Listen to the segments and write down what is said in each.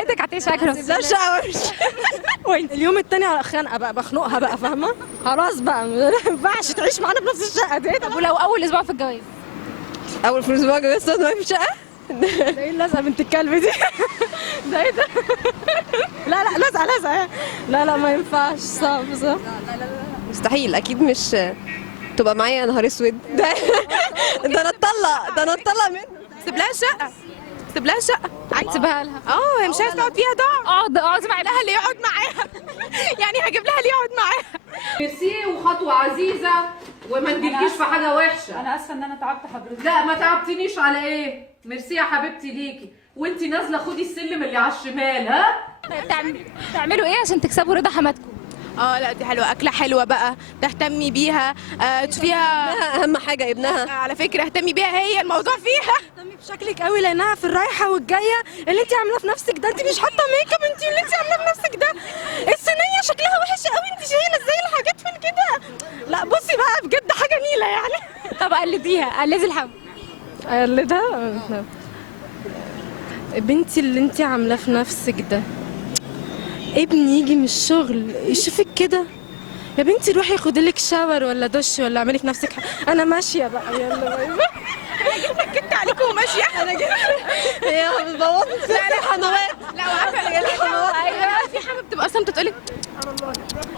بيتك هتعيش فاكره لا شقه وانت اليوم التاني على خنقه بقى بخنقها بقى فاهمه. خلاص بقى ما ينفعش تعيش معانا بنفس الشقه دي. طب ولو اول اسبوع في الجواز؟ اول في الاسبوع جواز ما في شقه. ده ايه اللزقه بنت الكلب دي؟ ده ايه ده؟ لا لزقه لزقه. لا ما ينفعش، صعب صح. مستحيل اكيد مش تبقى معايا نهار اسود. ده انا اتطلق منه. سيب لها شقه، سيب لها شقه. هتسيبها لها؟ هي مش عايزه تقعد فيها اقعد مع لها اللي يقعد معاها. يعني هجيب لها اللي يقعد معاها. ميرسي وخطوه عزيزه وما نجيبكيش في حاجه وحشه. انا اسفه ان انا تعبت حضرتك. لا ما تعبتنيش على ايه؟ ميرسي يا حبيبتي ليكي، وانتي نازله خدي السلم اللي على الشمال. ها تعملوا ايه عشان تكسبوا رضا حماتكم؟ لا دي حلوه، اكله حلوه بقى تهتمي بيها، تشوفيها. اهم حاجه ابنها. على فكره اهتمي بيها، هي الموضوع فيها. اهتمي بشكلك قوي لانها في الرايحه والجايه اللي انت عاملاه في نفسك ده. انت مش حاطه ميك اب، انت اللي انت عاملاه في نفسك ده. الصينيه شكلها وحش قوي، انت شايله ازاي الحاجات فين كده. لا بصي بقى بجد حاجه نيله يعني. طب قلديها، قلدي الحمو. اقلدها؟ بنتي اللي انت عاملاه في نفسك ده. ابني يجي من الشغل يشوفك كده، يا بنتي روحي خدي لك شاور ولا دش ولا اعملي في نفسك انا ماشيه بقى. يلا باي باي. انا جبت عليكم وماشيه. انا جبت. هي بتبوظ. لا حموات. لا وعارفه ايوه في حمام بتبقى اصلا بتقولي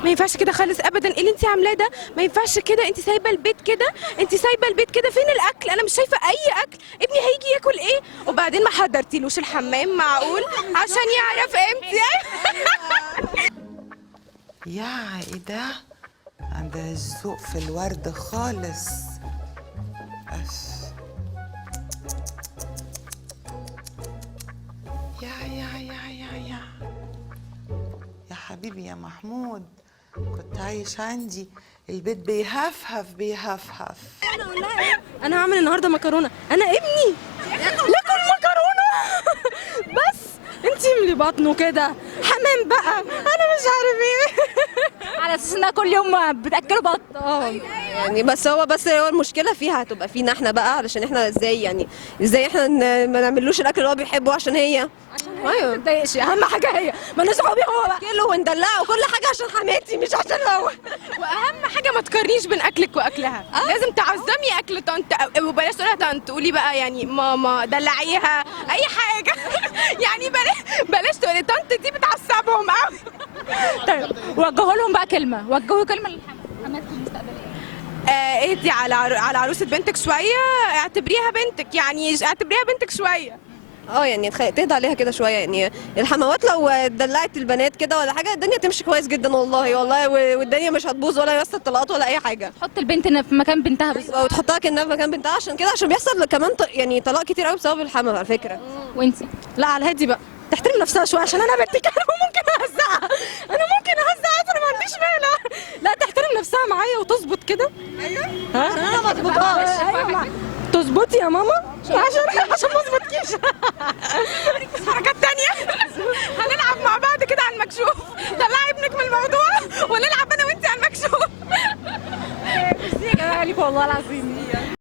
ما ينفعش كده خالص ابدا. ايه اللي انت عاملاه ده؟ ما ينفعش كده، انت سايبه البيت كده، انت سايبه البيت كده. فين الاكل؟ انا مش شايفه اي اكل. ابني هيجي ياكل ايه؟ وبعدين ما حضرتيلوش الحمام معقول عشان يعرف امتى. يا ايه ده؟ عندها الذوق في الورد خالص. يا حبيبي يا محمود، كنت عايش عندي البيت بيهفهف. انا هعمل النهارده مكرونه. انا ابني ياكل مكرونه. بس انت املي بطنه كده حمام بقى، انا مش عارف ايه. على اساس انها كل يوم بتاكلوا بط. يعني بس هو المشكله فيها هتبقى فينا احنا بقى، علشان احنا ازاي احنا ما نعملوش الاكل اللي هو بيحبه عشان هي. ايوه ما تضايقش، اهم حاجه هي مالناش دعوه بيه هو بقى. كيلو وندلعه وكل حاجه عشان حماتي مش عشان هو. واهم حاجه ما تقارنيش بين اكلك واكلها. لازم تعظمي اكل طنط، وبلاش تقولي طنط، تقولي بقى يعني ماما دلعيها اي حاجه. يعني بلاش تقولي طنط، دي بتعصبهم قوي. طيب وجهوا لهم بقى كلمه، وجهوا كلمه لحماتكم المستقبليه. اهدي على عروسه بنتك شويه، اعتبريها بنتك، يعني اعتبريها بنتك شويه. يعني تهدى عليها كده شويه. يعني الحموات لو دلعت البنات كده ولا حاجه الدنيا تمشي كويس جدا والله والدنيا مش هتبوظ ولا يحصل طلاقات ولا اي حاجه. تحط البنت في مكان بنتها بس، وتحطها كانها في مكان بنتها، عشان بيحصل كمان يعني طلاق كتير قوي بسبب الحما على فكره. وانتي؟ لا على الهادي بقى، تحترم نفسها شويه عشان انا بنتك. انا ممكن اهزقها، انا ما عنديش مانع. لا تحترم نفسها معايا وتظبط كده. ايوه عشان انا ما اظبطهاش. ايوه تظبطي يا ماما عشان ما اظبطكيش.